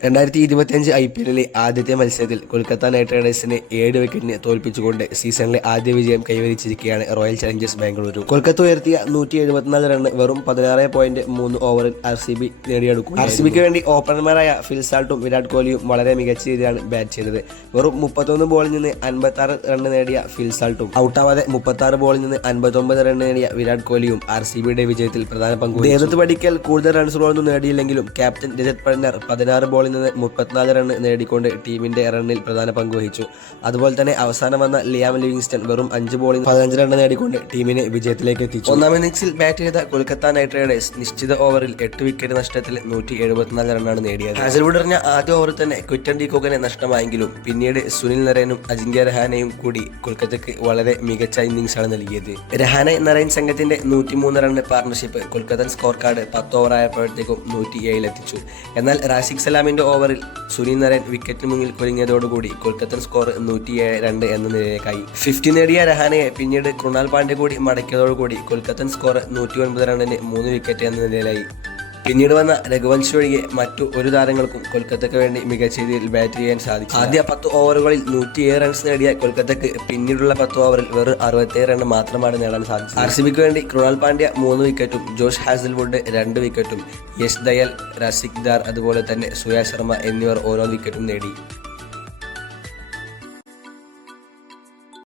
രണ്ടായിരത്തി ഇരുപത്തിയഞ്ച് I P എല്ലിലെ ആദ്യത്തെ മത്സരത്തിൽ കൊൽക്കത്ത നൈറ്റ് റൈഡേഴ്സിനെ ഏഴ് വിക്കറ്റിന് തോൽപ്പിച്ചുകൊണ്ട് സീസണിലെ ആദ്യ വിജയം കൈവരിച്ചിരിക്കുകയാണ് റോയൽ ചലഞ്ചേഴ്സ് ബാംഗ്ലൂരു. കൊൽക്കത്ത ഉയർത്തിയ നൂറ്റി എഴുപത്തിനാല് റൺ വെറും പതിനാറ് പോയിന്റ് മൂന്ന് ഓവറിൽ ആർ സി ബി നേടിയെടുക്കും ആർ സി ബിക്ക് വേണ്ടി ഓപ്പണർമാരായ ഫിൽസാൾട്ടും വിരാട് കോഹ്ലിയും വളരെ മികച്ച രീതിയിലാണ് ബാറ്റ് ചെയ്തത്. വെറും മുപ്പത്തൊന്ന് ബോളിൽ നിന്ന് അൻപത്തി ആറ് റണ്ണ് നേടിയ ഫിൽസാൾട്ടും ഔട്ടാവാതെ മുപ്പത്തി ആറ് ബോളിൽ നിന്ന് അൻപത്തൊമ്പത് റൺ നേടിയ വിരാട് കോഹ്ലിയും ആർ സി ബിയുടെ വിജയത്തിൽ പ്രധാന പങ്കു ദേവത്ത് പഠിക്കൽ കൂടുതൽ റൺസുകളൊന്നും നേടിയില്ലെങ്കിലും ക്യാപ്റ്റൻ രജത് പടിന്നർ പതിനാറ് ബോളിൽ നിന്ന് മുപ്പത്തിനാല് റൺ നേടിക്കൊണ്ട് ടീമിന്റെ റണ്ണിൽ പ്രധാന പങ്ക് വഹിച്ചു. അതുപോലെ തന്നെ അവസാനം വന്ന ലിയാം ലിവിങ്സ്റ്റൺ വെറും അഞ്ച് ബോളിൽ പതിനഞ്ച് റൺ നേടിക്കൊണ്ട് ടീമിനെ വിജയത്തിലേക്ക് എത്തിച്ചു. ഒന്നാം ഇന്നിംഗ്സിൽ ബാറ്റ് ചെയ്ത കൊൽക്കത്ത നൈറ്റ് റൈഡേഴ്സ് നിശ്ചിത ഓവറിൽ എട്ട് വിക്കറ്റ് നഷ്ടത്തിൽ നൂറ്റി എഴുപത്തിനാല് റണ്ണാണ് നേടിയത്. ഹാസൽവുഡ് എറിഞ്ഞ ആദ്യ ഓവറിൽ തന്നെ ക്വിറ്റൻ ഡി കോക്കനെ നഷ്ടമായെങ്കിലും പിന്നീട് സുനിൽ നരേനും അജിങ്ക്യ രഹാനെയും കൂടി കൊൽക്കത്തയ്ക്ക് വളരെ മികച്ച ഇന്നിംഗ്സാണ് നൽകിയത്. രഹാനെ നരേൻ സംഘത്തിന്റെ നൂറ്റിമൂന്ന് റണ്ണ് പാർട്ണർഷിപ്പ് കൊൽക്കത്തൻ സ്കോർ കാർഡ് പത്ത് ഓവറായപ്പോഴത്തേക്കും നൂറ്റി ഏഴിലെത്തിച്ചു എന്നാൽ റാഷിഖ് സലാമിന്റെ ഓവറിൽ സുനിൽ നരേൻ വിക്കറ്റിന് മുന്നിൽ കൊലിങ്ങിയതോടുകൂടി കൊൽക്കത്തൻ സ്കോർ നൂറ്റി ഏഴ് രണ്ട് എന്ന നിലയിലേക്കായി. ഫിഫ്റ്റി നേടിയ രഹാനയെ പിന്നീട് കൃണാൽ പാണ്ഡ്യ കൂടി മടക്കിയതോടുകൂടി കൊൽക്കത്തൻ സ്കോർ നൂറ്റി ഒൻപത് റണ്ണിന് മൂന്ന് വിക്കറ്റ് എന്ന നിലയിലായി. പിന്നീട് വന്ന രഘുവൻഷ് ഒഴികെ മറ്റു ഒരു താരങ്ങൾക്കും കൊൽക്കത്തയ്ക്ക് വേണ്ടി മികച്ച രീതിയിൽ ബാറ്റ് ചെയ്യാൻ സാധിച്ചു ആദ്യ പത്ത് ഓവറുകളിൽ നൂറ്റിയേഴ് റൺസ് നേടിയ കൊൽക്കത്തയ്ക്ക് പിന്നീടുള്ള പത്ത് ഓവറിൽ വെറും അറുപത്തേഴ് റൺ മാത്രമാണ് നേടാൻ സാധിച്ചത്. ആർ സി ബിക്ക് വേണ്ടി കൃണാൽ പാണ്ഡ്യ മൂന്ന് വിക്കറ്റും ജോഷ് ഹാസൽവുഡ് രണ്ട് വിക്കറ്റും യശ് ദയൽ റസിഖ് ദാർ അതുപോലെ തന്നെ സുയാ ശർമ്മ എന്നിവർ ഓരോ വിക്കറ്റും നേടി.